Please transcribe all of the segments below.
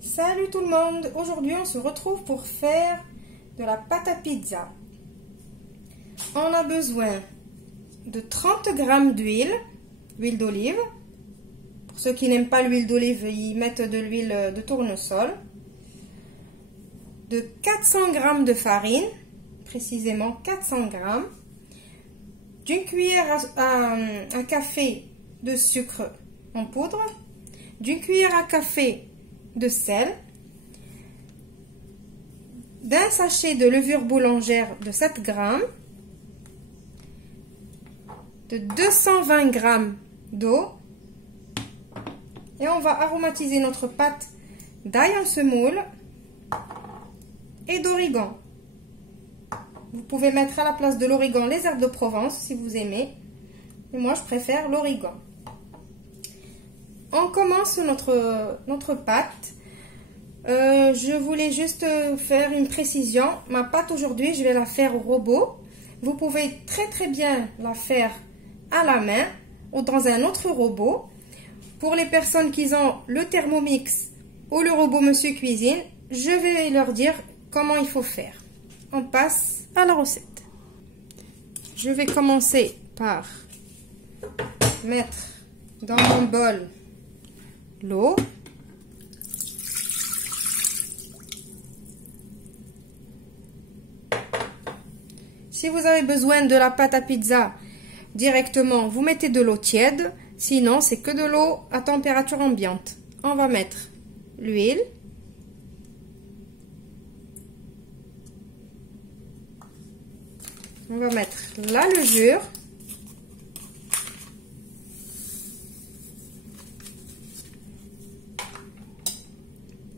Salut tout le monde! Aujourd'hui on se retrouve pour faire de la pâte à pizza. On a besoin de 30 g d'huile d'olive. Pour ceux qui n'aiment pas l'huile d'olive, ils mettent de l'huile de tournesol. De 400 g de farine, précisément 400 g. D'une cuillère à café de sucre en poudre. D'une cuillère à café de sel, d'un sachet de levure boulangère de 7 g, de 220 g d'eau, et on va aromatiser notre pâte d'ail en semoule et d'origan. Vous pouvez mettre à la place de l'origan les herbes de Provence si vous aimez, mais moi je préfère l'origan. On commence notre pâte. Je voulais juste faire une précision. Ma pâte aujourd'hui, je vais la faire au robot. Vous pouvez très bien la faire à la main ou dans un autre robot. Pour les personnes qui ont le Thermomix ou le robot Monsieur Cuisine, je vais leur dire comment il faut faire. On passe à la recette. Je vais commencer par mettre dans mon bol l'eau. Si vous avez besoin de la pâte à pizza directement, vous mettez de l'eau tiède. Sinon, c'est que de l'eau à température ambiante. On va mettre l'huile. On va mettre la levure.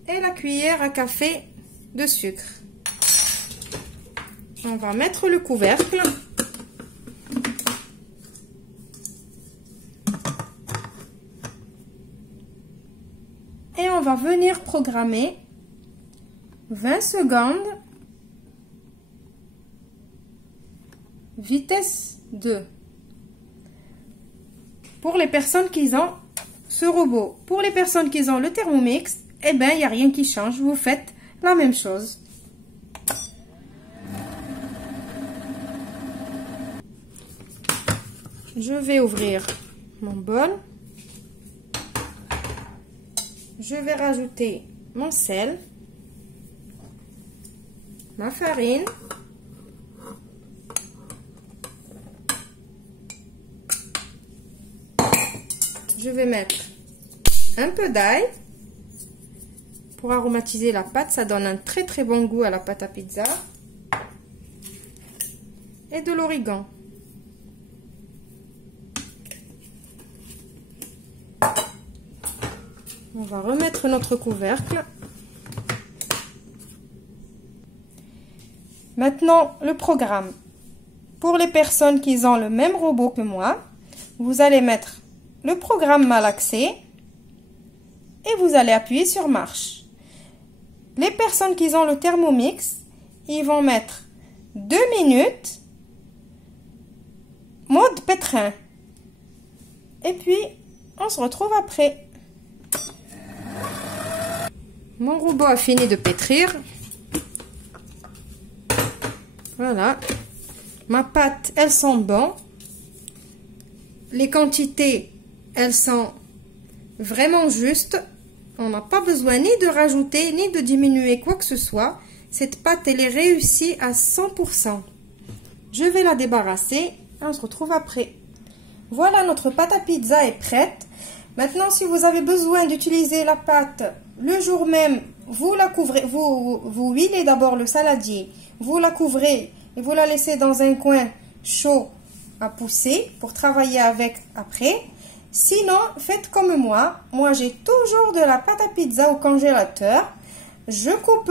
Et la cuillère à café de sucre. On va mettre le couvercle. Et on va venir programmer 20 secondes. Vitesse 2. Pour les personnes qui ont ce robot. Pour les personnes qui ont le Thermomix, eh bien, il n'y a rien qui change. Vous faites la même chose. Je vais ouvrir mon bol. Je vais rajouter mon sel, ma farine, je vais mettre un peu d'ail. Pour aromatiser la pâte, ça donne un très bon goût à la pâte à pizza. Et de l'origan. On va remettre notre couvercle. Maintenant, le programme. Pour les personnes qui ont le même robot que moi, vous allez mettre le programme malaxé et vous allez appuyer sur marche. Les personnes qui ont le Thermomix, ils vont mettre 2 minutes, mode pétrin. Et puis, on se retrouve après. Mon robot a fini de pétrir. Voilà. Ma pâte, elles sont bonnes. Les quantités, elles sont vraiment justes. On n'a pas besoin ni de rajouter, ni de diminuer quoi que ce soit. Cette pâte, elle est réussie à 100%. Je vais la débarrasser et on se retrouve après. Voilà, notre pâte à pizza est prête. Maintenant, si vous avez besoin d'utiliser la pâte le jour même, vous la couvrez, vous huilez d'abord le saladier, vous la couvrez et vous la laissez dans un coin chaud à pousser pour travailler avec après. Sinon, faites comme moi. Moi, j'ai toujours de la pâte à pizza au congélateur. Je coupe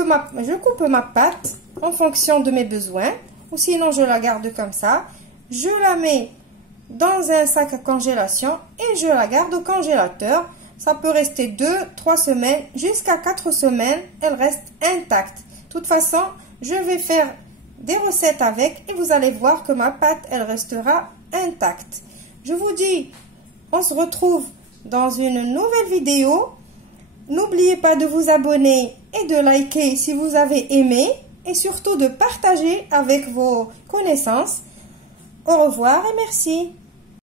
ma pâte en fonction de mes besoins. Ou sinon, je la garde comme ça. Je la mets dans un sac à congélation et je la garde au congélateur. Ça peut rester 2-3 semaines, jusqu'à 4 semaines, elle reste intacte. De toute façon, je vais faire des recettes avec et vous allez voir que ma pâte, elle restera intacte. Je vous dis, on se retrouve dans une nouvelle vidéo. N'oubliez pas de vous abonner et de liker si vous avez aimé et surtout de partager avec vos connaissances. Au revoir et merci.